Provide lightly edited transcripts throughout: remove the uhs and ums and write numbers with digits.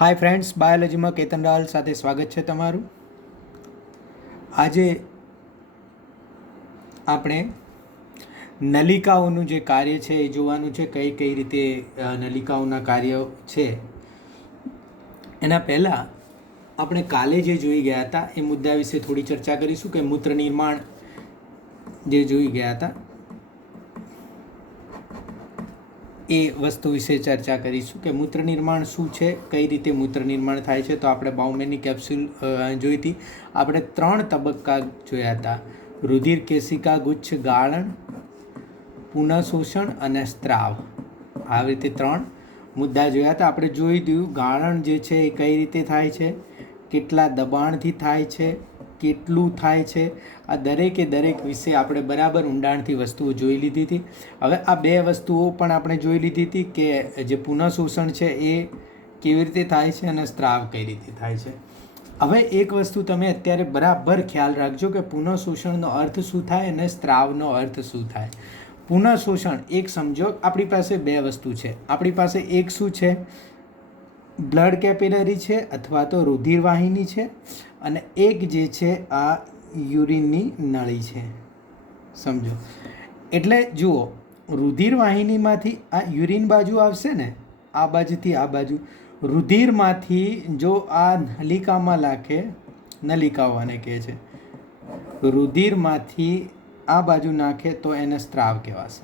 Hi friends, બાયોલોજીમાં Ketan Raval સાથે સ્વાગત છે તમારું. આજે આપણે નલિકાઓનું જે કાર્ય છે એ જોવાનું છે, કઈ કઈ રીતે નલિકાઓના કાર્યો છે. એના પહેલાં આપણે કાલે જે જોઈ ગયા હતા એ મુદ્દા વિશે થોડી ચર્ચા કરીશું કે મૂત્ર નિર્માણ જે જોઈ ગયા હતા એ વસ્તુ વિશે ચર્ચા કરીશું કે મૂત્ર નિર્માણ શું છે, કઈ રીતે મૂત્ર નિર્માણ થાય છે. તો આપણે બાઉમેનની કેપ્સ્યુલ જોઈ હતી. આપણે 3 તબક્કા જોયા હતા: રુધિર કેશિકા ગુચ્છ ગાળણ, પુનઃશોષણ અને સ્ત્રાવ. આવી રીતે 3 મુદ્દા જોયા હતા. આપણે જોઈ દીધું ગાળણ જે છે એ કઈ રીતે થાય છે, કેટલા દબાણથી થાય છે, કેટલું થાય છે. આ દરેકે દરેક વિશે આપણે બરાબર ઊંડાણથી વસ્તુઓ જોઈ લીધી હતી. હવે આ 2 વસ્તુઓ પણ આપણે જોઈ લીધી હતી કે જે પુનઃશોષણ છે એ કેવી રીતે થાય છે અને સ્ત્રાવ કઈ રીતે થાય છે. હવે એક વસ્તુ તમે અત્યારે બરાબર ખ્યાલ રાખજો કે પુનઃશોષણનો અર્થ શું થાય અને સ્ત્રાવનો અર્થ શું થાય. પુનઃશોષણ એક સમજો, આપણી પાસે 2 વસ્તુ છે. આપણી પાસે એક શું છે, બ્લડ કેપિલરી છે અથવા તો રુધિર વાહિની છે, અને એક જે છે આ યુરિનની નળી છે. સમજો એટલે જુઓ, રુધિર વાહિનીમાંથી આ યુરિન બાજુ આવશે ને, આ બાજુથી આ બાજુ રુધિરમાંથી જો આ નલિકામાં નાખે, નલિકાઓ આને કહે છે, રુધિરમાંથી આ બાજુ નાખે તો એને સ્ત્રાવ કહેવાશે.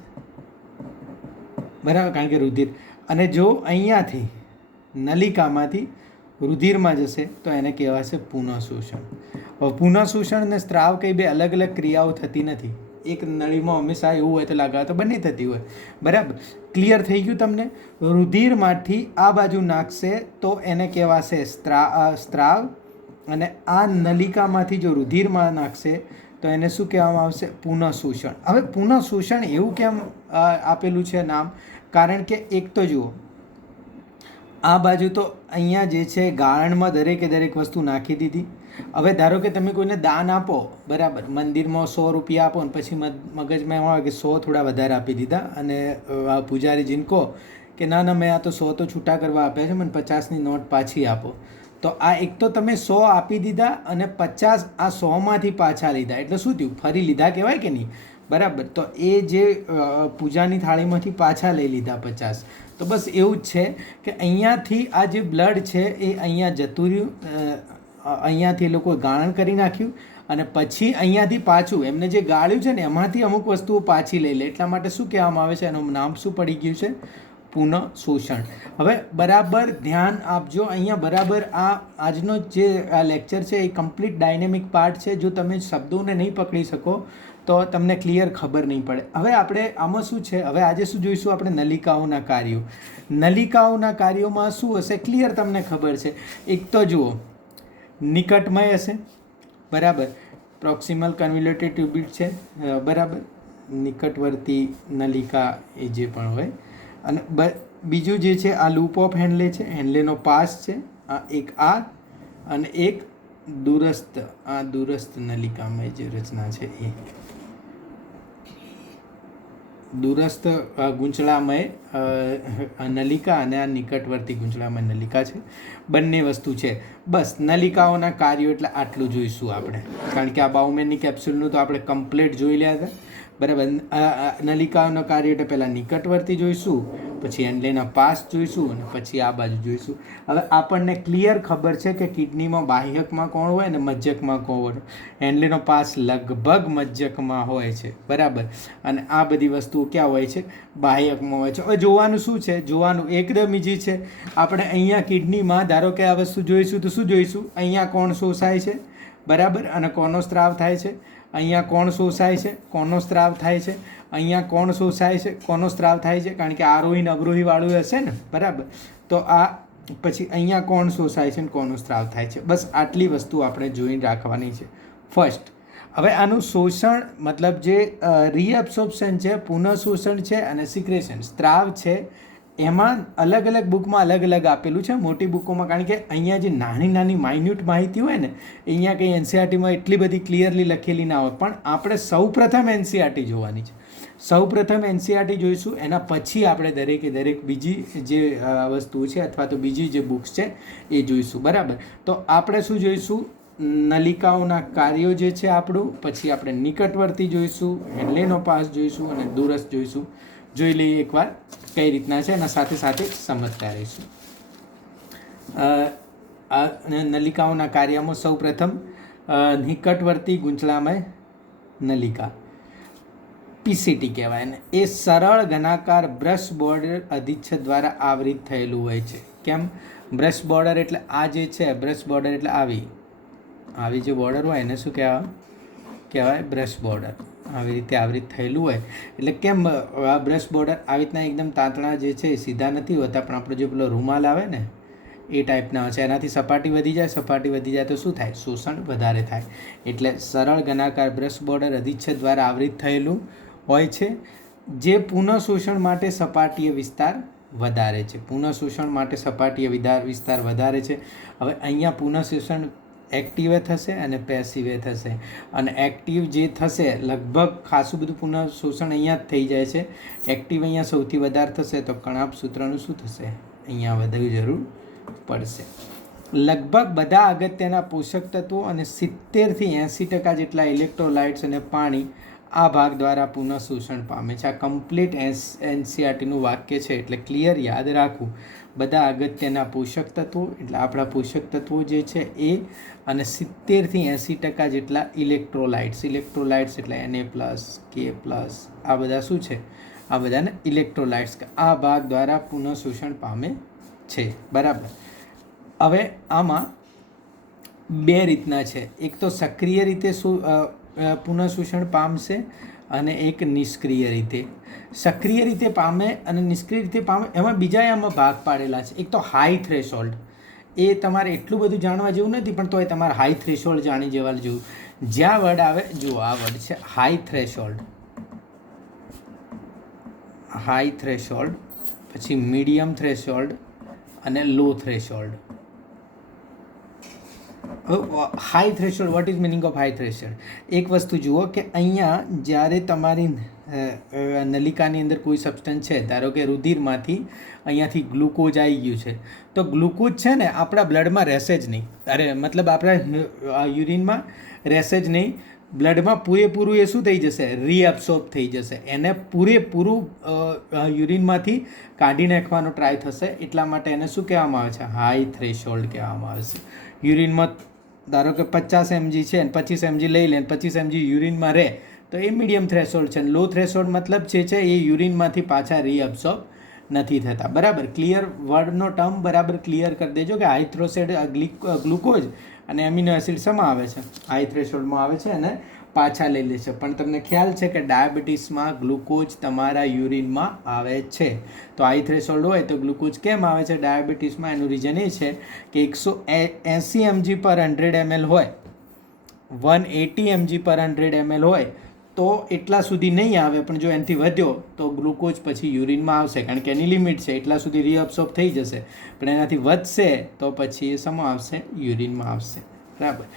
બરાબર, કારણ કે રુધિર, અને જો અહીંયાથી નલિકામાંથી રુધિરમાં જશે તો એને કહેવાશે પુનઃશોષણ. હવે પુનઃશોષણ અને સ્ત્રાવ કઈ 2 અલગ અલગ ક્રિયાઓ થતી નથી. એક નળીમાં હંમેશા એવું હોય તો લાગે તો બંને થતી હોય. બરાબર, ક્લિયર થઈ ગયું તમને? રુધિરમાંથી આ બાજુ નાખશે તો એને કહેવાશે સ્ત્રાવ, અને આ નલિકામાંથી જો રુધિરમાં નાખશે તો એને શું કહેવામાં આવશે? પુનઃશોષણ. હવે પુનઃશોષણ એવું કેમ આપેલું છે નામ? કારણ કે એક તો જુઓ, આ બાજુ તો અહીંયા જે છે ગાળણમાં દરેકે દરેક વસ્તુ નાખી દીધી. હવે ધારો કે તમે કોઈને દાન આપો, બરાબર, મંદિરમાં 100 રૂપિયા આપો ને પછી મગજમાં એમ આવે કે 100 થોડા વધારે આપી દીધા, અને પૂજારીજીને કહો કે ના ના, મેં આ તો 100 તો છૂટા કરવા આપ્યા છે, મને 50ની નોટ પાછી આપો. તો આ એક તો તમે 100 આપી દીધા અને 50 આ 100માંથી પાછા લીધા, એટલે શું થયું? ફરી લીધા કહેવાય કે નહીં? બરાબર, તો એ જે પૂજાની થાળીમાંથી પાછા લઈ લીધા 50. તો બસ એવું જ છે કે અહીંયાથી આ જે બ્લડ છે એ અહીંયા જતું રહ્યું, અહીંયાથી એ લોકોએ ગાળણ કરી નાખ્યું, અને પછી અહીંયાથી પાછું એમને જે ગાળ્યું છે ને એમાંથી અમુક વસ્તુઓ પાછી લઈ લે. એટલા માટે શું કહેવામાં આવે છે? એનું નામ શું પડી ગયું છે? પુનઃશોષણ. હવે બરાબર ધ્યાન આપજો અહીંયા. બરાબર આજનો જે આ લેક્ચર છે એ કમ્પ્લીટ ડાયનેમિક પાર્ટ છે. જો તમે શબ્દોને નહીં પકડી શકો તો તમને ક્લિયર ખબર નહીં પડે. હવે આપણે આમાં શું છે, હવે આજે શું જોઈશું આપણે? નલિકાઓના કાર્યો. નલિકાઓના કાર્યોમાં શું હશે ક્લિયર તમને ખબર છે. એક તો જુઓ, નિકટમય હશે, બરાબર, પ્રોક્સિમલ કન્વ્યુલેટેડ ટ્યુબિટ છે, બરાબર, નિકટવર્તી નલિકા એ જે પણ હોય. અને બીજું જે છે આ લૂપ ઓફ હેન્ડલે છે, હેન્ડલેનો પાસ છે, આ એક આ, અને એક દૂરસ્થ, આ દૂરસ્થ નલિકામય જે રચના છે એ દૂરસ્થ ગૂંચળામય નલિકા અને આ નિકટવર્તી ગૂંચળામય નલિકા છે. બંને વસ્તુ છે. બસ નલિકાઓના કાર્યો એટલે આટલું જોઈશું આપણે, કારણ કે આ બાઉમેનની કેપ્સ્યુલનું તો આપણે કમ્પ્લીટ જોઈ રહ્યા હતા. બરાબર, નલિકાઓના કાર્ય એટલે પહેલાં નિકટવર્તી જોઈશું, પછી હેન્ડલેના પાસ જોઈશું, અને પછી આ બાજુ જોઈશું. હવે આપણને ક્લિયર ખબર છે કે કિડનીમાં બાહ્યકમાં કોણ હોય ને મજ્જકમાં કોણ હોય. હેન્ડલેનો પાસ લગભગ મજ્જકમાં હોય છે, બરાબર, અને આ બધી વસ્તુઓ ક્યાં હોય છે? બાહ્યકમાં હોય છે. હવે જોવાનું શું છે? જોવાનું એકદમ ઇઝી છે. આપણે અહીંયા કિડનીમાં ધારો કે આ વસ્તુ જોઈશું તો શું જોઈશું? અહીંયા કોણ શોષાય છે, બરાબર, અને કોનો સ્ત્રાવ થાય છે? અહીંયા કોણ શોષાય છે, કોનો સ્ત્રાવ થાય છે? અહીંયા કોણ શોષાય છે, કોનો સ્ત્રાવ થાય છે? કારણ કે આરોહી ને અવરોહીવાળું હશે ને, બરાબર. તો આ પછી અહીંયા કોણ શોષાય છે ને કોનો સ્ત્રાવ થાય છે. બસ આટલી વસ્તુ આપણે જોઈને રાખવાની છે ફર્સ્ટ. હવે આનું શોષણ મતલબ જે રીએબ્સોર્પ્શન છે, પુનઃશોષણ છે, અને સિક્રેશન સ્ત્રાવ છે, એમાં અલગ અલગ બુકમાં અલગ અલગ આપેલું છે. મોટી બુકોમાં, કારણ કે અહીંયા જે નાની નાની માઇન્યુટ માહિતી હોય ને, અહીંયા કંઈ એનસીઆરટીમાં એટલી બધી ક્લિયરલી લખેલી ના હોય, પણ આપણે સૌ પ્રથમ એનસીઆરટી જોવાની છે. સૌપ્રથમ એનસીઆરટી જોઈશું, એના પછી આપણે દરેકે દરેક બીજી જે વસ્તુ છે અથવા તો બીજી જે બુક્સ છે એ જોઈશું. બરાબર, તો આપણે શું જોઈશું? નલિકાઓના કાર્યો જે છે આપણું, પછી આપણે નિકટવર્તી જોઈશું, હેનલેનો પાસ જોઈશું અને દૂરસ્થ જોઈશું. જોઈ લઈએ એકવાર કઈ રીતના છે, એના સાથે સાથે સમજતા રહીશું. નલિકાઓના કાર્યમાં સૌપ્રથમ નિકટવર્તી ગૂંચળામય નલિકા, પીસીટી કહેવાય ને, એ સરળ ઘનાકાર બ્રશ બોર્ડર અધિચ્છદ દ્વારા આવરિત થયેલું હોય છે. કેમ? બ્રશ બોર્ડર એટલે આ જે છે, બ્રશ બોર્ડર એટલે આવી જે બોર્ડર હોય એને શું કહેવાય? Brush border. આવી રીતે આવરિત થયેલું હોય એટલે કેમ આ બ્રશ બોર્ડર આવી રીતના એકદમ તાંતણા જે છે એ સીધા નથી હોતા, પણ આપણો જે પેલો રૂમાલ આવે ને એ ટાઈપના હોય છે. એનાથી સપાટી વધી જાય તો શું થાય? શોષણ વધારે થાય. એટલે સરળ ઘનાકાર બ્રશ બોર્ડર અધિચ્છદ દ્વારા આવરિત થયેલું હોય છે, જે પુનઃશોષણ માટે સપાટીય વિસ્તાર વધારે છે. પુનઃશોષણ માટે સપાટીય વિસ્તાર વધારે છે. હવે અહીંયા પુનઃશોષણ એક્ટિવે થશે અને પેસિવે થશે. અને એક્ટિવ જે થશે લગભગ ખાસું બધું પુનઃશોષણ અહીંયા જ થઈ જાય છે. એક્ટિવ અહીંયા સૌથી વધારે થશે તો કણાભ સૂત્રનું શું થશે? અહીંયા વધુ જરૂર પડશે. લગભગ બધા અગત્યના પોષક તત્વો અને 70થી 80% જેટલા ઇલેક્ટ્રોલાઇટ્સ અને પાણી આ ભાગ દ્વારા પુનઃશોષણ પામે છે. આ કમ્પ્લીટ એનસીઆરટીનું વાક્ય છે, એટલે ક્લિયર યાદ રાખવું. બધા અગત્યના પોષક તત્વો એટલે આપણા પોષક તત્વો જે છે એ, અને 70થી 80% જેટલા ઇલેક્ટ્રોલાઇટ્સ એટલે Na+, K+, આ બધા શું છે? આ બધાને ઇલેક્ટ્રોલાઇટ્સ આ ભાગ દ્વારા પુનઃશોષણ પામે છે. બરાબર, હવે આમાં બે રીતના છે. એક તો સક્રિય રીતે પુનઃશોષણ પામશે અને એક નિષ્ક્રિય રીતે. સક્રિય રીતે પામે અને નિષ્ક્રિય રીતે પામે, એમાં આમાં ભાગ પાડેલા છે. એક તો હાઈ થ્રેશોલ્ડ, એ તમારે એટલું બધું જાણવા જેવું નથી, પણ તોય તમારે હાઈ થ્રેશોલ્ડ જાણી જવા જેવું. જ્યાં વર્ડ આવે, જુઓ આ વર્ડ છે હાઈ થ્રેશોલ્ડ, પછી મીડિયમ થ્રેશોલ્ડ અને low threshold. High threshold, what is meaning of high threshold? એક વસ્તુ જુઓ કે અહીંયા જ્યારે તમારી નલિકાની અંદર કોઈ સબસ્ટન્સ છે, ધારો કે રુધિરમાંથી અહીંયાથી ગ્લુકોઝ આવી ગયું છે, તો ગ્લુકોઝ છે ને આપણા બ્લડમાં રહેશે જ નહીં. મતલબ આપણા યુરિનમાં રહેશે જ નહીં. બ્લડમાં પૂરેપૂરું એ શું થઈ જશે? રીઅબ્સોર્બ થઈ જશે. એને પૂરેપૂરું યુરિનમાંથી કાઢી નાખવાનો ટ્રાય થશે. એટલા માટે એને શું કહેવામાં આવે છે? હાઈ થ્રેશોલ્ડ કહેવામાં આવે છે. યુરિનમાં ધારો કે 50 mg છે અને 25 mg લઈ લે, 25 mg યુરિનમાં રહે તો એ મીડિયમ થ્રેશોલ્ડ છે. લો થ્રેશોલ્ડ મતલબ જે છે એ યુરિનમાંથી પાછા રીઅબ્સોર્બ નથી થતા. બરાબર, ક્લિયર? વર્ડનો ટર્મ બરાબર ક્લિયર કરી દેજો કે હાઈ થ્રેશોલ્ડ ગ્લુકોઝ અને એમિનો એસિડ શેમાં આવે છે? હાઈ થ્રેશોલ્ડમાં આવે છે અને પાછા લઈ લે છે. પણ તમને ખ્યાલ છે કે ડાયાબિટીસમાં ગ્લુકોઝ તમારા યુરિનમાં આવે છે. તો હાઈ થ્રેશોલ્ડ હોય તો ગ્લુકોઝ કેમ આવે છે ડાયાબિટીસમાં? એનું રીઝન એ છે કે 180 mg/100 ml હોય, 180 mg/100 ml હોય તો એટલા સુધી નહીં આવે, પણ જો એનાથી વધ્યો તો ગ્લુકોઝ પછી યુરિનમાં આવશે, કારણ કે એની લિમિટ છે. એટલા સુધી રીઅબ્સોર્બ થઈ જશે, પણ એનાથી વધશે તો પછી એ શેમાં આવશે? યુરિનમાં આવશે. બરાબર,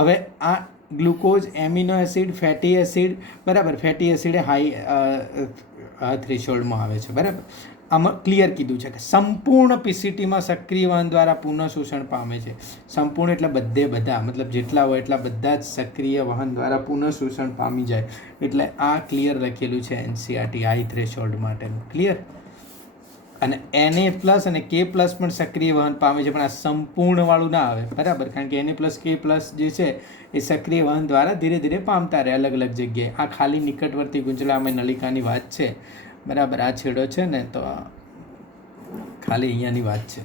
હવે આ glucose, amino acid, fatty acid, બરાબર, ફેટી એસિડ હાઈ થ્રેશોલ્ડમાં આવે છે. બરાબર, આમાં ક્લિયર કીધું છે કે સંપૂર્ણ પીસીટીમાં સક્રિય વહન દ્વારા પુનઃશોષણ પામે છે. સંપૂર્ણ એટલે બધા, મતલબ જેટલા હોય એટલા બધા જ સક્રિય વહન દ્વારા પુનઃશોષણ પામી જાય. એટલે આ ક્લિયર લખેલું છે એનસીઆરટી હાઈ થ્રેશોલ્ડ માટેનું. ક્લિયર? અને Na+ અને K+ પણ સક્રિય વહન પામે છે, પણ આ સંપૂર્ણવાળું ના આવે. બરાબર, કારણ કે Na+, K+ જે છે એ સક્રિય વહન દ્વારા ધીરે ધીરે પામતા રહે અલગ અલગ જગ્યાએ. આ ખાલી નિકટવર્તી ગૂંચળામય નલિકાની વાત છે. બરાબર, આ છેડો છે ને તો ખાલી અહીંયાની વાત છે.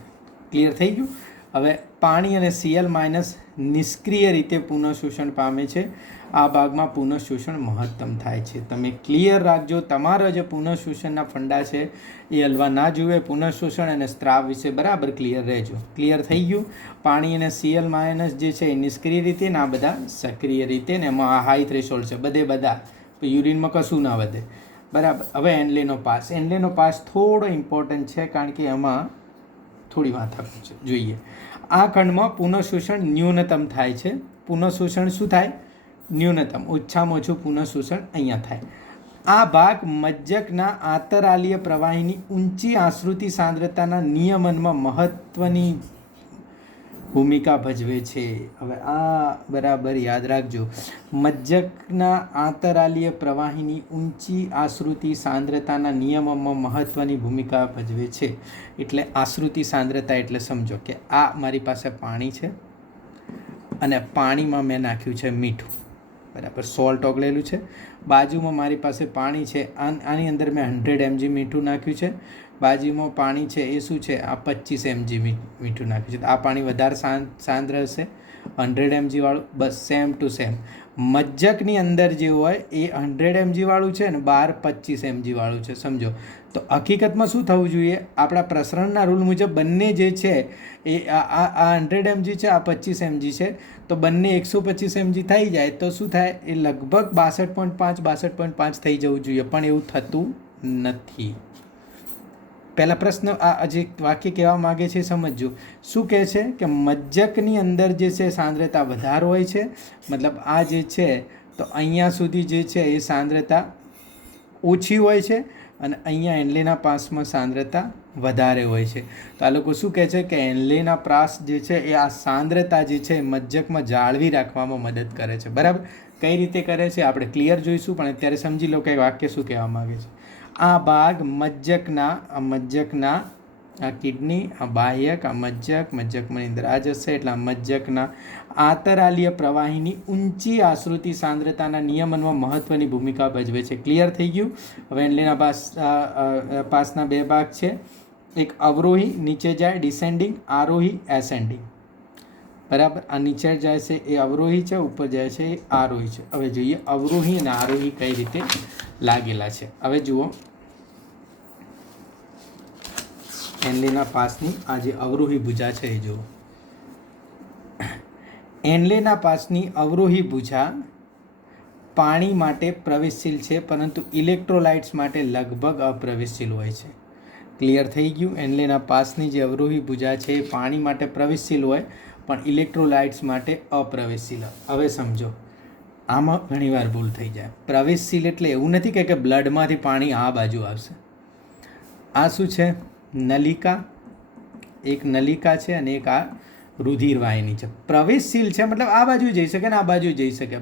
ક્લિયર થઈ ગયું? હવે પાણી અને Cl- નિષ્ક્રિય રીતે પુનઃશોષણ પામે છે. આ ભાગમાં પુનઃશોષણ મહત્તમ થાય છે. તમે ક્લિયર રાખજો, તમારા જે પુનઃશોષણના ફંડા છે એ હલવા ના જુએ. પુનઃશોષણ અને સ્ત્રાવ વિશે બરાબર ક્લિયર રહેજો. ક્લિયર થઈ ગયું? પાણી અને Cl- જે છે એ નિષ્ક્રિય રીતે ને આ બધા સક્રિય રીતે, ને એમાં આ હાઈ થ્રેશોલ્ડ છે બધા. યુરિનમાં કશું ના વધે. બરાબર, હવે હેનલેનો પાસ થોડો ઇમ્પોર્ટન્ટ છે, કારણ કે એમાં થોડી માથાકૂટ છે. જોઈએ, આ ખંડમાં પુનઃશોષણ ન્યૂનતમ થાય છે. પુનઃશોષણ શું થાય? ન્યૂનતમ, ઓછામાં ઓછું પુનઃશોષણ અહીંયા થાય. આ ભાગ મજ્જકના આંતરાલીય પ્રવાહીની ઊંચી આશ્રુતિ સાંદ્રતાના નિયમનમાં મહત્વની ભૂમિકા ભજવે છે. હવે આ બરાબર યાદ રાખજો. મજ્જકના આંતરાલીય પ્રવાહીની ઊંચી આશ્રુતિ સાંદ્રતાના નિયમનમાં મહત્વની ભૂમિકા ભજવે છે. એટલે આશ્રુતિ સાંદ્રતા એટલે સમજો કે આ મારી પાસે પાણી છે અને પાણીમાં મેં નાખ્યું છે મીઠું, બરાબર, સોલ્ટ ઓગળેલું છે. બાજુમાં મારી પાસે પાણી છે, આની અંદર મેં 100 mg મીઠું નાખ્યું છે. બાજુમાં પાણી છે એ શું છે, આ 25 mg મીઠું નાખ્યું છે. આ પાણી વધારે સાંદ્ર હશે, 100 mg વાળું. બસ સેમ ટુ સેમ મજ્જકની અંદર જે હોય એ 100 mg વાળું છે ને બહાર 25 mg વાળું છે, સમજો. તો હકીકતમાં શું થવું જોઈએ, આપણા પ્રસરણના રૂલ મુજબ બંને જે છે એ આ 100 mg છે, આ 25 mg છે, તો બંને 125 mg થઈ જાય તો શું થાય, એ લગભગ 62.5 થઈ જવું જોઈએ, પણ એવું થતું નથી. પહેલા પ્રશ્ન આ જે વાક્ય કહેવા માગે છે સમજજો. શું કહે છે કે મજ્જકની અંદર જે છે સાંદ્રતા વધારે હોય છે, મતલબ આ જે છે તો અહીંયા સુધી જે છે એ સાંદ્રતા ઓછી હોય છે અને અહીંયા એનલેના પાસમાં સાંદ્રતા વધારે હોય છે. તો આ લોકો શું કહે છે કે એનલેના પ્રાસ જે છે એ આ સાંદ્રતા જે છે મજ્જકમાં જાળવી રાખવામાં મદદ કરે છે. બરાબર, કઈ રીતે કરે છે આપણે ક્લિયર જોઈશું, પણ અત્યારે સમજી લો કે વાક્ય શું કહેવા માગે છે. આ ભાગ મજ્જકના આ કિડની, આ બાહ્યક, આ મજ્જકમાં અંદર આ જશે એટલે આ મજ્જકના આંતરાલીય પ્રવાહીની ઊંચી આશ્રુતિ સાંદ્રતાના નિયમનમાં મહત્વની ભૂમિકા ભજવે છે. ક્લિયર થઈ ગયું. હવે એનલેના પાસના બે ભાગ છે, એક અવરોહી નીચે જાય ડિસેન્ડિંગ, આરોહી એસેન્ડિંગ. બરાબર, આ નીચે જાય છે એ અવરોહી છે, ઉપર જાય છે એ આરોહી છે. હવે જોઈએ અવરોહી અને આરોહી કઈ રીતે લાગેલા છે. હવે જુઓ એનલેના પાસની આ જે અવરોહી ભુજા છે એ જુઓ. એનલેના પાસની અવરોહી ભુજા પાણી માટે પ્રવેશશીલ છે, પરંતુ ઇલેક્ટ્રોલાઇટ્સ માટે લગભગ અપ્રવેશશીલ હોય છે. ક્લિયર થઈ ગયું. એનલેના પાસની જે અવરોહી ભુજા છે એ પાણી માટે પ્રવેશશીલ હોય પણ ઇલેક્ટ્રોલાઇટ્સ માટે અપ્રવેશશીલ. હવે સમજો, આમાં ઘણીવાર ભૂલ થઈ જાય. પ્રવેશશીલ એટલે એવું નથી કે બ્લડમાંથી પાણી આ બાજુ આવશે. આ શું છે, નલિકા, એક નલિકા છે અને એક આ રુધિરવાહિની છે. પ્રવેશશીલ છે મતલબ આ બાજુ જઈ શકે ને આ બાજુ જઈ શકે,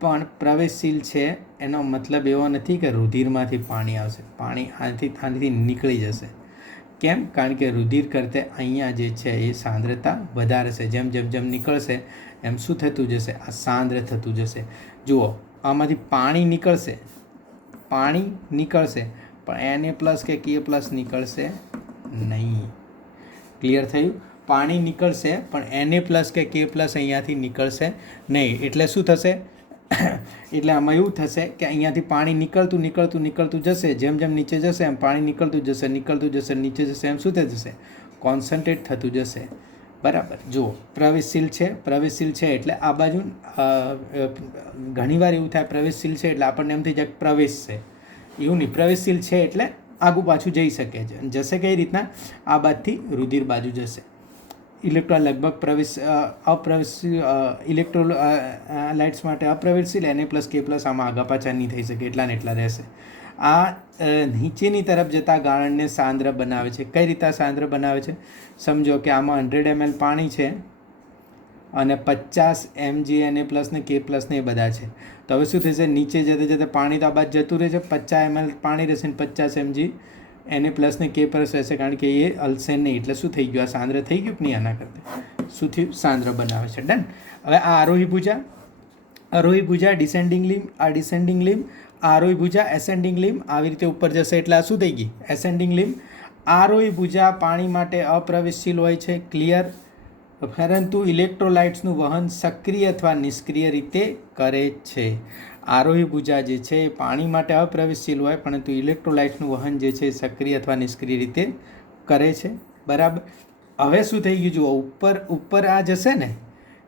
પણ પ્રવેશશીલ છે એનો મતલબ એવો નથી કે રુધિરમાંથી પાણી આવશે. પાણી આનાથી નીકળી જશે. કેમ? કારણ કે રુધિર કરતે અહીંયા જે છે એ સાંદ્રતા વધારે છે. જેમ જેમ જેમ નીકળશે એમ શું થતું જશે, આ સાંદ્ર થતું જશે. જુઓ, આમાંથી પાણી નીકળશે પણ Na+ કે K+ નીકળશે નહીં. ક્લિયર થયું? પાણી નીકળશે પણ Na+ કે K+ અહીંયાથી નીકળશે નહીં. એટલે શું થશે, એટલે આમાં એવું થશે કે અહીંયાથી પાણી નીકળતું જશે, જેમ જેમ નીચે જશે એમ પાણી નીકળતું જશે, નીચે જશે એમ શું થઈ જશે, કોન્સન્ટ્રેટ થતું જશે. બરાબર, જુઓ પ્રવેશશીલ છે એટલે આ બાજુ ઘણીવાર એવું થાય પ્રવેશશીલ છે એટલે આપણને એમ થઈ જાય પ્રવેશ છે, એવું નહીં. પ્રવેશશીલ છે એટલે આગું પાછું જઈ શકે છે. જશે કઈ રીતના, આ બાજુથી રુધિર બાજુ જશે. ઇલેક્ટ્રોન લગભગ ઇલેક્ટ્રોલાઇટ્સ માટે અપ્રવેશશીલ, Na+ K+ આમાં આગા પાછા નહીં થઈ શકે, એટલા ને એટલા રહેશે. આ નીચેની તરફ જતા ગાળણને સાંદ્ર બનાવે છે. કઈ રીતે સાંદ્ર બનાવે છે સમજો કે આમાં 100 ml પાણી છે અને 50 mg Na+ ને K+ ને એ બધા છે. તો હવે શું થશે, નીચે જતે પાણી તો આ બાજુ જતું રહે છે, 50 ml પાણી રહેશે ને 50 mg Na+ ને K+ રહેશે, કારણ કે એ હલશે નહીં. એટલે શું થઈ ગયું, આ સાંદ્ર થઈ ગયું કે નહીં, આના કરતાં શું થયું, સાંદ્ર બનાવે છે. ડન. હવે આ આરોહી ભુજા ડિસેન્ડિંગ લિમ્બ, આ ડિસેન્ડિંગ લિમ્બ, આરોહી ભુજા એસેન્ડિંગ લિમ્બ, આવી રીતે ઉપર જશે એટલે આ શું થઈ ગઈ, એસેન્ડિંગ લિમ્બ. આરોહી ભુજા પાણી માટે અપ્રવેશશીલ હોય છે. ક્લિયર? પરંતુ ઇલેક્ટ્રોલાઇટ્સનું વહન સક્રિય અથવા નિષ્ક્રિય રીતે કરે છે. આરોહી ભુજા જે છે એ પાણી માટે અપ્રવેશશીલ હોય પરંતુ ઇલેક્ટ્રોલાઇટ્સનું વહન જે છે સક્રિય અથવા નિષ્ક્રિય રીતે કરે છે. બરાબર. હવે શું થઈ ગયું જુઓ, ઉપર આ જશે ને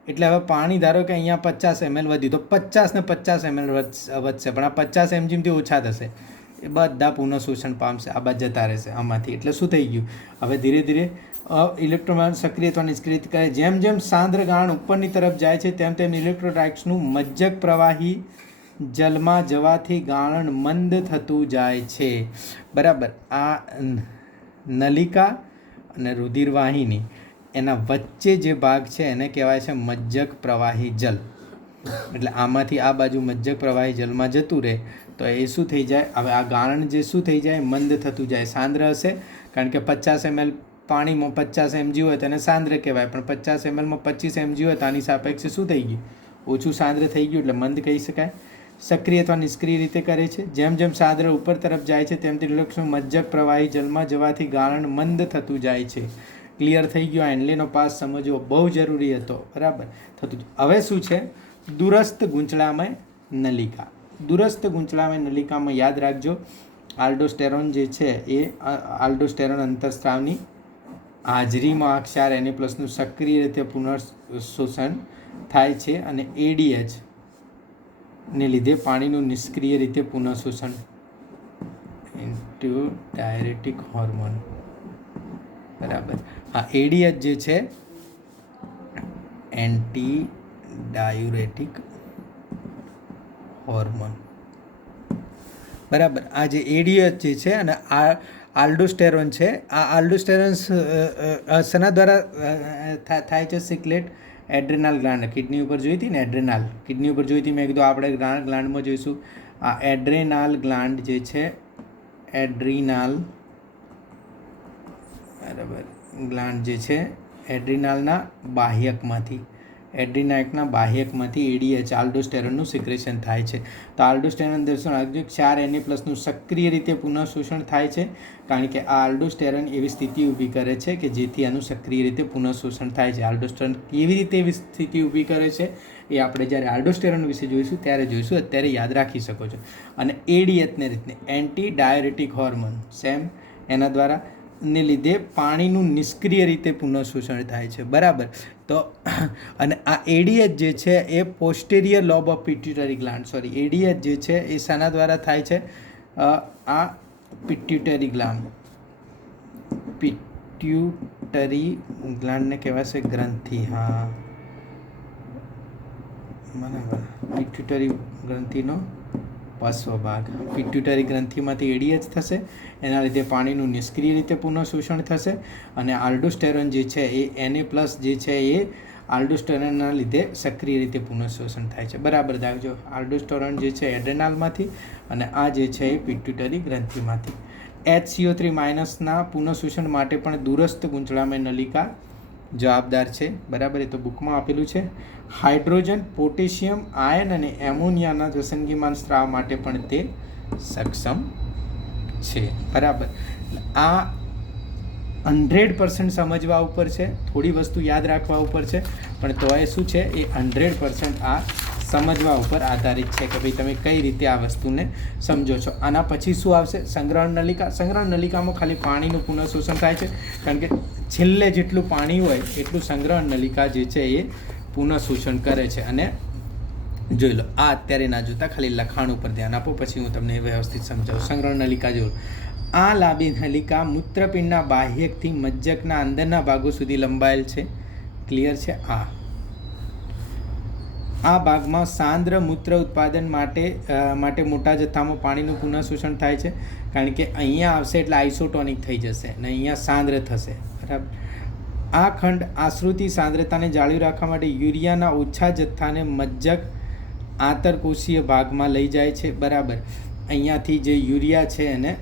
એટલે હવે પાણી ધારો કે અહીંયા 50 ml વધ્યું તો 50 ને 50 ml વધશે, પણ આ 50 mgથી ઓછા થશે. એ બધા પુનઃશોષણ પામશે, આ બાદ જતા રહેશે આમાંથી. એટલે શું થઈ ગયું, હવે ધીરે ધીરે ઇલેક્ટ્રોન સક્રિય અથવા નિષ્ક્રિય કરે. જેમ જેમ સાંદ્ર ગાળણ ઉપરની તરફ જાય છે તેમ તેમ ઇલેક્ટ્રોલાઇટ્સનું મજ્જક પ્રવાહી જલમાં જવાથી ગાળણ મંદ થતું જાય છે. બરાબર. આ નલિકા અને રુધિરવાહિની એના વચ્ચે જે ભાગ છે એને કહેવાય છે મજ્જક પ્રવાહી જલ. એટલે આમાંથી આ બાજુ મજ્જક પ્રવાહી જલમાં જતું રહે તો એ શું થઈ જાય? હવે આ ગાળણ જે શું થઈ જાય? મંદ થતું જાય. સાંદ્ર હશે, કારણ કે 50 ml પાણીમાં 50 mg હોય તો એને સાંદ્ર કહેવાય, પણ 50 ml માં 25 mg હોય તો આની સાપેક્ષે શું થઈ ગયું? ઓછું સાંદ્ર થઈ ગયું, એટલે મંદ કહી શકાય. સક્રિય અથવા નિષ્ક્રિય રીતે કરે છે. જેમ જેમ સાંદ્ર ઉપર તરફ જાય છે તેમ તેમ મજ્જક પ્રવાહી જલમાં જવાથી ગાળણ મંદ થતું જાય છે. ક્લિયર થઈ ગયો? આ હેનલેનો પાસ સમજવો બહુ જરૂરી હતો. બરાબર. થતું. હવે શું છે? દૂરસ્થ ગૂંચળામય નલિકા. દૂરસ્થ ગૂંચળામય નલિકામાં યાદ રાખજો, આલ્ડોસ્ટેરોન જે છે એ આલ્ડોસ્ટેરોન અંતરસ્ત્રાવની હાજરીમાં આ ક્ષાર Na+ નું સક્રિય રીતે પુનઃશોષણ થાય છે અને ADH ને લીધે પાણીનું નિષ્ક્રિય રીતે પુનઃશોષણ. Anti ડાયરેટિક hormone. બરાબર. આ ADH જે છે એન્ટી ડાયુરેટિક હોર્મોન. બરાબર. આ જે ADH જે છે અને આ આલ્ડોસ્ટેરોન છે, આ આલ્ડોસ્ટેરોન શેના દ્વારા થાય છે? સિક્લેટ એડ્રેનાલ ગ્લાન્ડ. કિડની ઉપર જોઈ હતી ને, એડ્રેનાલ કિડની ઉપર જોઈ હતી. મેં કીધું આપણે ગ્લાન્ડમાં જોઈશું. આ એડ્રેનાલ ગ્લાન્ડ જે છે, એડ્રીનાલ, બરાબર, ગ્લાન્ડ જે છે એડ્રીનાલના બાહ્યકમાંથી ADH આલ્ડોસ્ટેરોનનું સિક્રેશન થાય છે. તો આલ્ડોસ્ટેરોન દર્શન રાખજો, ક્ષાર Na+ નું સક્રિય રીતે પુનઃશોષણ થાય છે, કારણ કે આ આલ્ડોસ્ટેરોન એવી સ્થિતિ ઊભી કરે છે કે જેથી આનું સક્રિય રીતે પુનઃશોષણ થાય છે. આલ્ડોસ્ટેરોન કેવી રીતે એવી સ્થિતિ ઊભી કરે છે એ આપણે જ્યારે આલ્ડોસ્ટેરોન વિશે જોઈશું ત્યારે જોઈશું. અત્યારે યાદ રાખી શકો છો. અને ADHને રીતને એન્ટી ડાયુરેટિક હોર્મોન સેમ એના દ્વારા ને લીધે પાણીનું નિષ્ક્રિય રીતે પુનઃશોષણ થાય છે. બરાબર. તો અને આ ADH જે છે એ પોસ્ટેરિયર લોબ ઓફ પિટ્યુટરી ગ્લાન્ડ, ADH જે છે એ શાના દ્વારા થાય છે? આ પિટ્યુટરી ગ્લાન્ડને કહેવાશે ગ્રંથિ. હા, બરાબર. પિટ્યુટરી ગ્રંથિનો પાછો ભાગ. પિટ્યુટરી ગ્રંથિમાંથી ADH થશે, એના લીધે પાણીનું નિષ્ક્રિય રીતે પુનઃશોષણ થશે અને આલ્ડોસ્ટેરોન જે છે એ Na+ જે છે એ આલ્ડોસ્ટેરોનના લીધે સક્રિય રીતે પુનઃશોષણ થાય છે. બરાબર રાખજો. આલ્ડોસ્ટેરોન જે છે એડ્રેનાલમાંથી અને આ જે છે એ પિટ્યુટરી ગ્રંથિમાંથી. HCO3- ના પુનઃશોષણ માટે પણ દૂરસ્થ ગૂંચળામય નલિકા જવાબદાર છે. બરાબર. એ તો બુકમાં આપેલું છે. હાઇડ્રોજન, પોટેશિયમ, આયન અને એમોનિયાના પ્રસંગીમાન સ્ત્રાવ માટે પણ તે સક્ષમ છે. બરાબર. આ 100% સમજવા ઉપર છે, થોડી વસ્તુ યાદ રાખવા ઉપર છે, પણ તો એ શું છે? એ 100% આ સમજવા ઉપર આધારિત છે કે ભાઈ તમે કઈ રીતે આ વસ્તુને સમજો છો. આના પછી શું આવશે? સંગ્રહણ નલિકા. સંગ્રહણ નલિકામાં ખાલી પાણીનું પુનઃશોષણ થાય છે, કારણ કે છેલ્લે જેટલું પાણી હોય એટલું સંગ્રહણ નલિકા જે છે એ પુનઃશોષણ કરે છે. અને જોઈ લો, આ અત્યારે ના જોતા, ખાલી લખાણ ઉપર ધ્યાન આપો, પછી હું તમને વ્યવસ્થિત સમજાવું. સંગ્રહણ નલિકા જો, આ લાંબી નલિકા મૂત્રપિંડના બાહ્યકથી મજ્જકના અંદરના ભાગો સુધી લંબાયેલ છે. ક્લિયર છે? આ ભાગમાં સાંદ્ર મૂત્ર ઉત્પાદન માટે મોટા જથ્થામાં પાણીનું પુનઃશોષણ થાય છે, કારણ કે અહીંયા આવશે એટલે આઇસોટોનિક થઈ જશે અને અહીંયા સાંદ્ર થશે. બરાબર. આ ખંડ આશ્રુતિ સાંદ્રતાને જાળવી રાખવા માટે યુરિયાના ઓછા જથ્થાને મજ્જક આંતરકોષીય ભાગમાં લઈ જાય છે. બરાબર. અહીંયાથી જે યુરિયા છે એને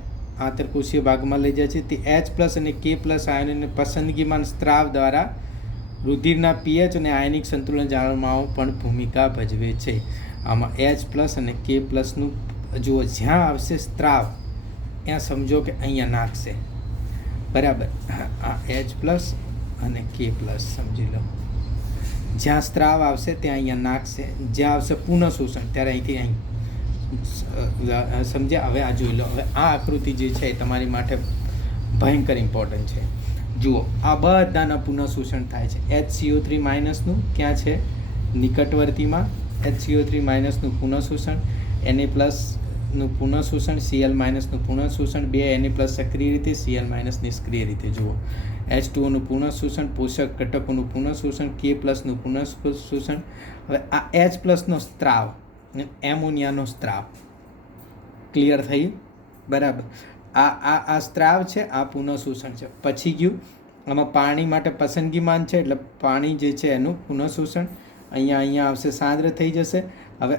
આંતરકોષીય ભાગમાં લઈ જાય છે. તે H+ અને K+ આયનોને પસંદગીમાન સ્ત્રાવ દ્વારા રુધિરના pH અને આયનિક સંતુલન જાળવવામાં પણ ભૂમિકા ભજવે છે. આમાં H+ અને K+ નું જુઓ, જ્યાં આવશે સ્ત્રાવ ત્યાં સમજો કે અહીંયા નાખશે. બરાબર. આ H+ અને K+ સમજી લો. જ્યાં સ્ત્રાવ આવશે ત્યાં અહીંયા નાખશે, જ્યાં આવશે પુનઃશોષણ ત્યારે અહીંથી અહીં સમજ્યા. હવે આ જોઈ લો. હવે આ આકૃતિ જે છે એ તમારી માટે ભયંકર ઇમ્પોર્ટન્ટ છે. જુઓ, આ બધાના પુનઃશોષણ થાય છે. HCO3- નું ક્યાં છે? નિકટવર્તીમાં. HCO3- નું પુનઃશોષણ, Na+ નું પુનઃશોષણ, Cl- નું પુનઃશોષણ, બે Na+ સક્રિય રીતે, Cl- નિષ્ક્રિય રીતે. જુઓ, H2O નું પુનઃશોષણ, પોષક ઘટકોનું પુનઃશોષણ, K+ નું પુનઃશોષણ. હવે આ H+ નો સ્ત્રાવ એમોનિયાનો સ્ત્રાવ. ક્લિયર થયું? બરાબર. આ સ્ત્રાવ છે, આ પુનઃશોષણ છે. પછી ગયું આમાં પાણી માટે પસંદગીમાન છે, એટલે પાણી જે છે એનું પુનઃશોષણ. અહીંયા આવશે, સાંદ્ર થઈ જશે. હવે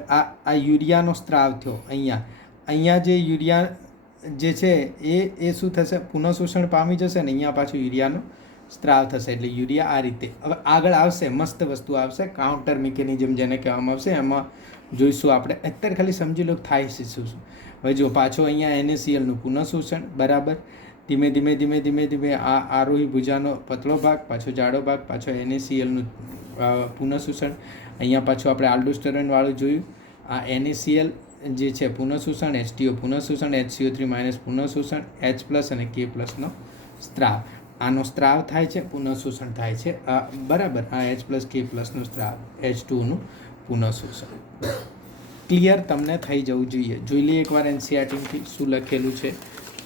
આ યુરિયાનો સ્ત્રાવ થયો. અહીંયા જે યુરિયા જે છે એ શું થશે? પુનઃશોષણ પામી જશે ને અહીંયા પાછું યુરિયાનો સ્ત્રાવ થશે. એટલે યુરિયા આ રીતે. હવે આગળ આવશે, મસ્ત વસ્તુ આવશે, કાઉન્ટર મિકેનિઝમ જેને કહેવામાં આવશે. એમાં જોઈશું આપણે. અત્યારે ખાલી સમજી લો થાય છે શું. હવે જો પાછો અહીંયા NaClનું પુનઃશોષણ. બરાબર. ધીમે ધીમે આ આરોહી ભુજાનો પતળો ભાગ, પાછો જાડો ભાગ, પાછો NaClનું પુનઃશોષણ. અહીંયા પાછું આપણે આલ્ડોસ્ટેરોન જોયું. આ NaCl જે છે પુનઃશોષણ, H2O પુનઃશોષણ, HCO3- પુનઃશોષણ, H+ અને K+નો સ્ત્રાવ. આનો સ્ત્રાવ થાય છે, પુનઃશોષણ થાય છે. બરાબર. આ H+ K+નો સ્ત્રાવ, H2Oનું પુનઃશોષણ. ક્લિયર તમને થઈ જવું જોઈએ. જોઈ લઈએ એકવાર NCERTથી શું લખેલું છે,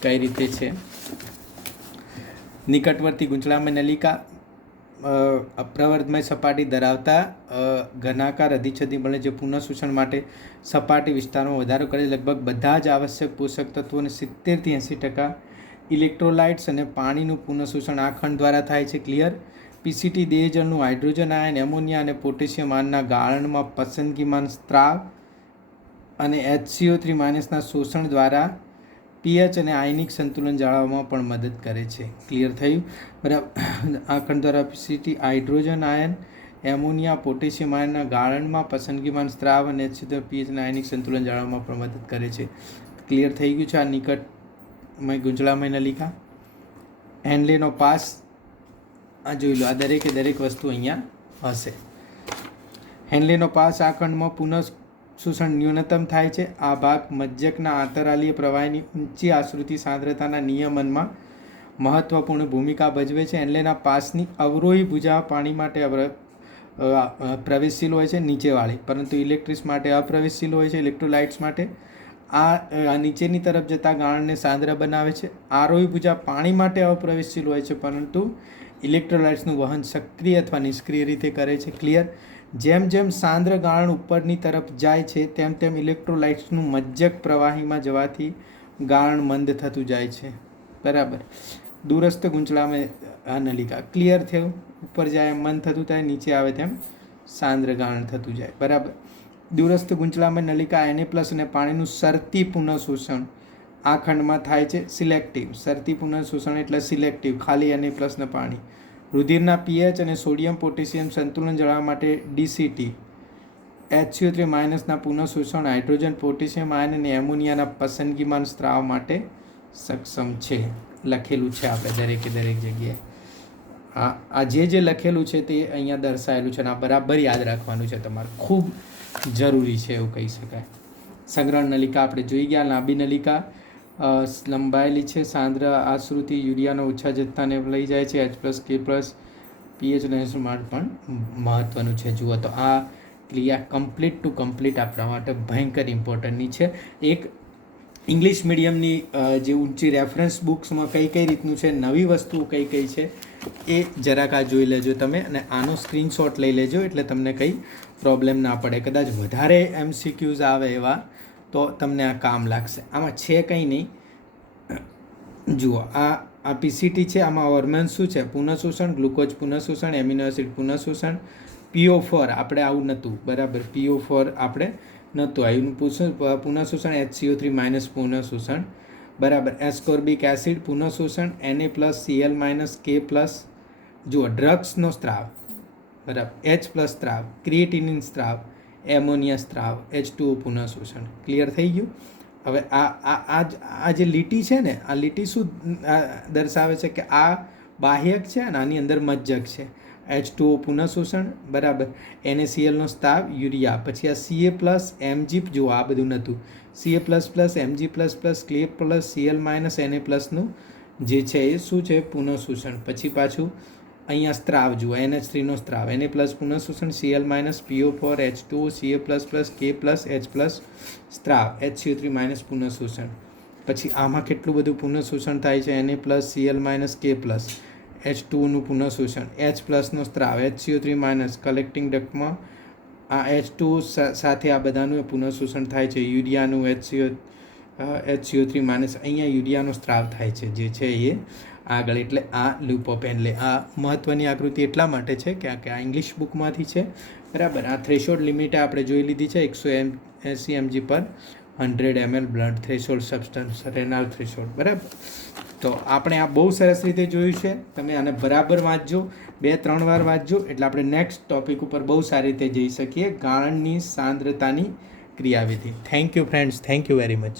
કઈ રીતે છે. નિકટવર્તી ગુંચળામય નલિકા અપ્રવર્ધમય સપાટી ધરાવતા ઘનાકાર અધિચ્છદી મળે જે પુનઃશોષણ માટે સપાટી વિસ્તારમાં વધારો કરે. લગભગ બધા જ આવશ્યક પોષક તત્વોને 70થી 80% ઇલેક્ટ્રોલાઇટ્સ અને પાણીનું પુનઃશોષણ આ ખંડ દ્વારા થાય છે. ક્લિયર? PCT દેહજળનું હાઇડ્રોજન આયન, એમોનિયા અને પોટેશિયમ આયનના ગાળણમાં પસંદગીમાન સ્ત્રાવ અને HCO3- ના શોષણ દ્વારા pH અને આયનિક સંતુલન જાળવવામાં પણ મદદ કરે છે. ક્લિયર થયું? બરાબર. આ ખંડ દ્વારા PCT hydrogen ion, ammonia, potassium આયનના ગાળણમાં પસંદગીમાન સ્ત્રાવ અને pH અને આયનિક સંતુલન જાળવવામાં પણ મદદ કરે છે. ક્લિયર થઈ ગયું છે? આ નિકટમય ગુંચળામય નલિકા. હેન્લેનો પાસ આ જોઈ લો. આ દરેક વસ્તુ અહીંયા હશે. હેન્લેનો પાસ આ ખંડમાં પુનઃશોષણ ન્યૂનતમ થાય છે. આ ભાગ મજ્જકના આંતરાલીય પ્રવાહીની ઊંચી આશ્રુતિ સાંદ્રતાના નિયમનમાં મહત્વપૂર્ણ ભૂમિકા ભજવે છે. હેન્લેના પાસની અવરોહી ભુજા પાણી માટે પ્રવેશશીલ હોય છે, નીચેવાળી, પરંતુ ઇલેક્ટ્રિક્સ માટે અપ્રવેશશીલ હોય છે. ઇલેક્ટ્રોલાઇટ્સ માટે આ નીચેની તરફ જતા ગાળણને સાંદ્ર બનાવે છે. આરોહી ભુજા પાણી માટે અપ્રવેશશીલ હોય છે, પરંતુ ઇલેક્ટ્રોલાઇટ્સનું વહન સક્રિય અથવા નિષ્ક્રિય રીતે કરે છે. ક્લિયર? જેમ જેમ સાંદ્ર ગાળણ ઉપરની તરફ જાય છે તેમ ઇલેક્ટ્રોલાઇટ્સનું મજ્જક પ્રવાહીમાં જવાથી ગાળણ મંદ થતું જાય છે. બરાબર. દૂરસ્થ ગુંચળામય નલિકા. ક્લિયર થયું? ઉપર જાય એમ મંદ થતું થાય, નીચે આવે તેમ સાંદ્ર ગાળણ થતું જાય. બરાબર. દૂરસ્થ ગુંચળામય નલિકા Na+ અને પાણીનું શરતી પુનઃશોષણ આ ખંડમાં થાય છે. સિલેક્ટિવ. શરતી પુનઃશોષણ એટલે સિલેક્ટિવ, ખાલી Na+ ને પાણી. રુધિરના pH અને સોડિયમ પોટેશિયમ સંતુલન જાળવવા માટે DCT, HCO3- ના પુનઃશોષણ હાઇડ્રોજન, પોટેશિયમ આયન અને એમોનિયાના પસંદગીમાન સ્ત્રાવ માટે સક્ષમ છે. લખેલું છે આપણે દરેક જગ્યાએ. આ જે લખેલું છે તે અહીંયા દર્શાવેલું છે અને આ બરાબર યાદ રાખવાનું છે તમારે. ખૂબ જરૂરી છે એવું કહી શકાય. સંગ્રહણ નલિકા આપણે જોઈ ગયા. લાંબી નલિકા લંબાયેલી છે. સાંદ્ર આશ્રુતિ યુરિયાના ઓછા જથ્થાને લઈ જાય છે. H+, K+, pH માટે પણ મહત્વનું છે. જુઓ તો આ ક્રિયા કમ્પ્લીટ ટુ કમ્પ્લીટ આપણા માટે ભયંકર ઇમ્પોર્ટન્ટની છે. એક ઇંગ્લિશ મીડિયમની જે ઊંચી રેફરન્સ બુક્સમાં કઈ રીતનું છે, નવી વસ્તુઓ કઈ છે એ જરાક આ જોઈ લેજો તમે, અને આનો સ્ક્રીનશોટ લઈ લેજો એટલે તમને કંઈ પ્રોબ્લેમ ના પડે. કદાચ વધારે MCQs આવે એવા તો તમને આ કામ લાગશે. આમાં છે કંઈ નહીં. જુઓ આ PCT છે. આમાં હોર્મોન્સ શું છે? પુનઃશોષણ, ગ્લુકોઝ પુનઃશોષણ, એમિનો એસિડ પુનઃશોષણ, PO4 આપણે આવું નહોતું. બરાબર. PO4 આપણે નહોતું આવ્યું. પુનઃશોષણ HCO3- પુનઃશોષણ. બરાબર. એસ્કોર્બિક એસિડ પુનઃશોષણ, Na+, Cl- K+. જુઓ ડ્રગ્સનો સ્ત્રાવ. બરાબર. H+ સ્ત્રાવ, ક્રિએટિનિન સ્ત્રાવ, એમોનિયા સ્ત્રાવ, H2O પુનઃશોષણ. ક્લિયર થઈ ગયું? હવે આ જે લીટી છે ને, આ લીટી શું દર્શાવે છે કે આ બાહ્યક છે અને આની અંદર મજ્જક છે. H2O પુનઃશોષણ. બરાબર. NaClનો સ્ત્રાવ, યુરિયા. પછી આ Ca+, Mg. જુઓ આ બધું નહોતું. Ca++, Mg++, K+, Cl- Na+નું જે છે એ શું છે? પુનઃશોષણ. પછી પાછું અહીંયા સ્ત્રાવ જુઓ. NH3નો સ્ત્રાવ, Na+ પુનઃશોષણ, Cl- PO4, H2O, Ca++, K+, H+ સ્ત્રાવ, HCO3- પુનઃશોષણ. પછી આમાં કેટલું બધું પુનઃશોષણ થાય છે? Na+, Cl- K+, H2Oનું પુનઃશોષણ, H+નો સ્ત્રાવ, HCO3- કલેક્ટિંગ ડક્ટમાં આ H2 સાથે આ બધાનું પુનઃશોષણ થાય છે. યુરિયાનું HCO3 માઇનસ અહીંયા યુરિયાનો સ્ત્રાવ થાય છે જે છે એ આગળ. એટલે આ લ્યુકોપેન આ મહત્ત્વની આકૃતિ એટલા માટે છે કે આ ઇંગ્લિશ બુકમાંથી છે, બરાબર. આ થ્રેશોલ્ડ લિમિટ આપણે જોઈ લીધી છે 180 mg/100 ml blood threshold substance, renal threshold, બરાબર. તો આપણે આ બહુ સરસ રીતે જોયું છે. તમે આને બરાબર વાંચજો, 2-3 વાર વાંચજો, એટલે આપણે નેક્સ્ટ ટોપિક ઉપર બહુ સારી રીતે જઈ શકીએ, ગાળણની સાંદ્રતાની ક્રિયાવિધિ. Thank you friends, thank you very much.